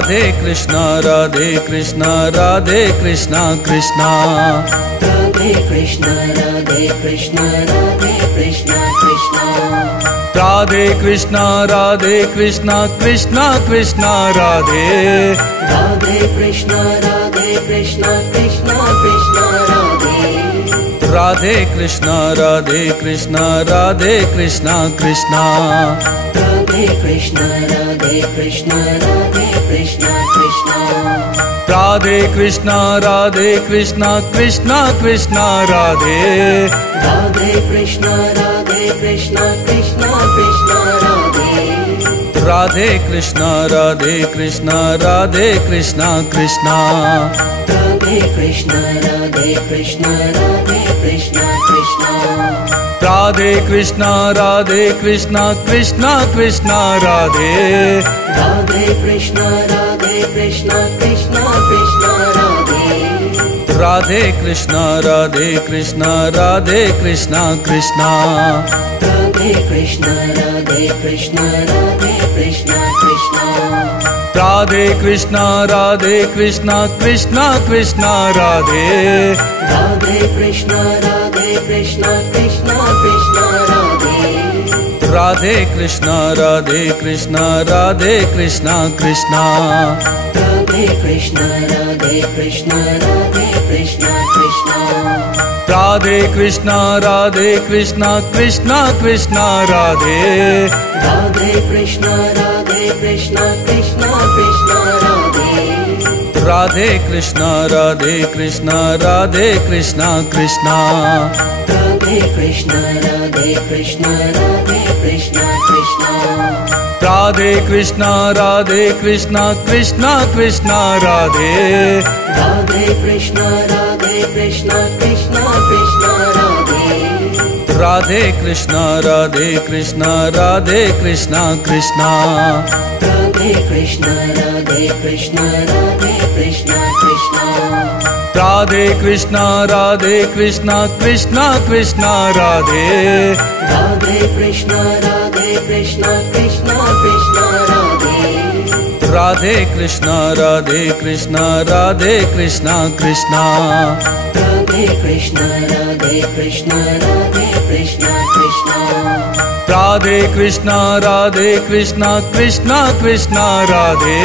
Radhe Krishna Radhe Krishna Radhe Krishna Krishna Radhe Krishna Radhe Krishna Radhe Krishna Krishna Radhe Krishna Radhe Krishna Krishna Krishna Radhe Radhe Krishna Radhe Krishna Krishna Krishna Radhe Radhe Krishna Radhe Krishna Radhe Krishna Krishna Radhe Krishna Radhe Krishna Radhe Krishna Krishna Radhe Krishna Radhe Krishna Krishna Krishna Radhe Radhe Krishna Radhe Krishna Krishna Krishna Radhe Radhe Krishna Radhe Krishna Radhe Krishna Krishna Radhe Krishna Radhe Krishna Radhe Krishna Krishna Radhe Krishna Radhe Krishna Krishna Krishna Radhe Radhe Krishna Radhe Krishna Krishna Krishna Radhe Radhe Krishna Radhe Krishna Radhe Krishna Krishna Radhe Krishna Radhe Krishna Radhe Krishna Krishna Radhe Krishna Radhe Krishna Krishna Krishna Radhe Radhe Krishna Radhe Krishna Krishna Krishna Radhe Radhe Krishna Radhe Krishna Radhe Krishna Krishna Radhe Krishna Radhe Krishna Radhe Krishna Krishna Radhe Krishna Radhe Krishna Krishna Krishna Radhe Radhe Krishna Radhe Krishna Krishna Krishna Radhe Radhe Krishna Radhe Krishna Radhe Krishna Krishna Radhe Krishna Radhe Krishna Radhe Krishna Krishna Radhe Krishna Radhe Krishna Krishna Krishna Radhe Radhe Krishna Radhe Krishna Krishna Krishna Radhe Radhe Krishna Radhe Krishna Radhe Krishna Krishna Radhe Krishna Radhe Krishna Radhe Krishna Krishna Radhe Krishna Radhe Krishna Krishna Krishna Radhe Radhe Krishna Radhe Krishna Krishna Krishna Radhe Radhe Krishna Radhe Krishna Radhe Krishna Krishna Radhe Krishna Radhe Krishna Radhe Krishna Krishna Radhe Krishna Radhe Krishna Krishna Krishna Radhe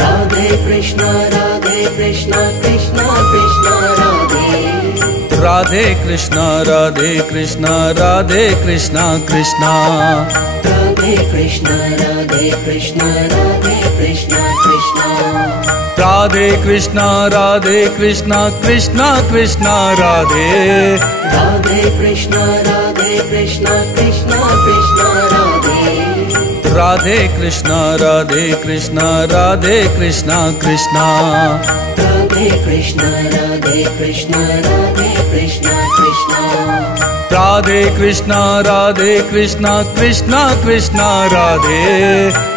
Radhe Krishna Radhe Krishna Krishna Krishna Radhe Radhe Krishna Radhe Krishna Radhe Krishna Krishna Radhe Krishna Radhe Krishna Radhe Krishna Krishna Radhe Krishna Radhe Krishna Krishna Krishna Radhe Radhe Krishna Radhe Krishna Krishna Krishna Radhe Radhe Krishna Radhe Krishna Radhe Krishna Krishna Radhe Krishna Radhe Krishna Radhe Krishna Krishna Radhe Krishna Radhe Krishna Krishna Krishna Radhe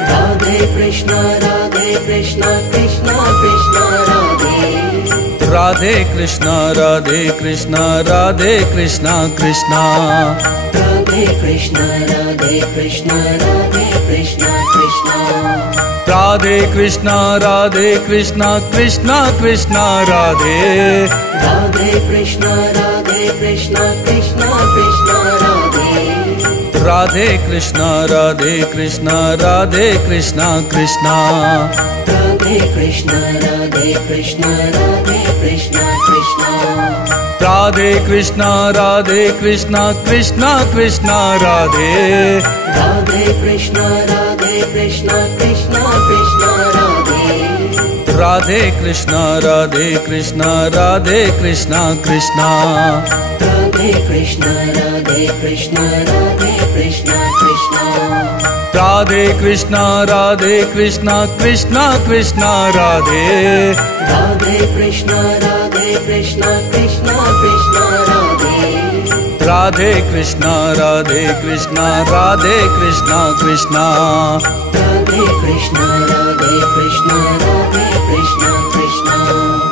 Radhe Krishna Radhe Krishna Krishna Krishna Radhe Radhe Krishna Radhe Krishna Radhe Krishna Krishna Radhe Krishna Radhe Krishna Radhe Krishna Krishna Radhe Krishna Radhe Krishna Krishna Krishna Radhe Radhe Krishna Radhe Krishna Krishna Krishna Radhe Radhe Krishna Radhe Krishna Radhe Krishna Krishna Radhe Krishna Radhe Krishna Radhe Krishna Krishna Radhe Krishna Radhe Krishna Krishna Krishna Radhe Radhe Krishna Radhe Krishna Krishna Krishna Radhe Radhe Krishna Radhe Krishna Radhe Krishna Krishna Radhe Krishna Radhe Krishna Radhe Krishna Krishna Radhe Krishna Radhe Krishna Krishna Krishna Radhe Radhe Krishna Radhe Krishna Krishna Krishna Radhe Radhe Krishna Radhe Krishna Radhe Krishna Krishna Radhe Krishna Radhe Krishna Radhe Krishna Krishna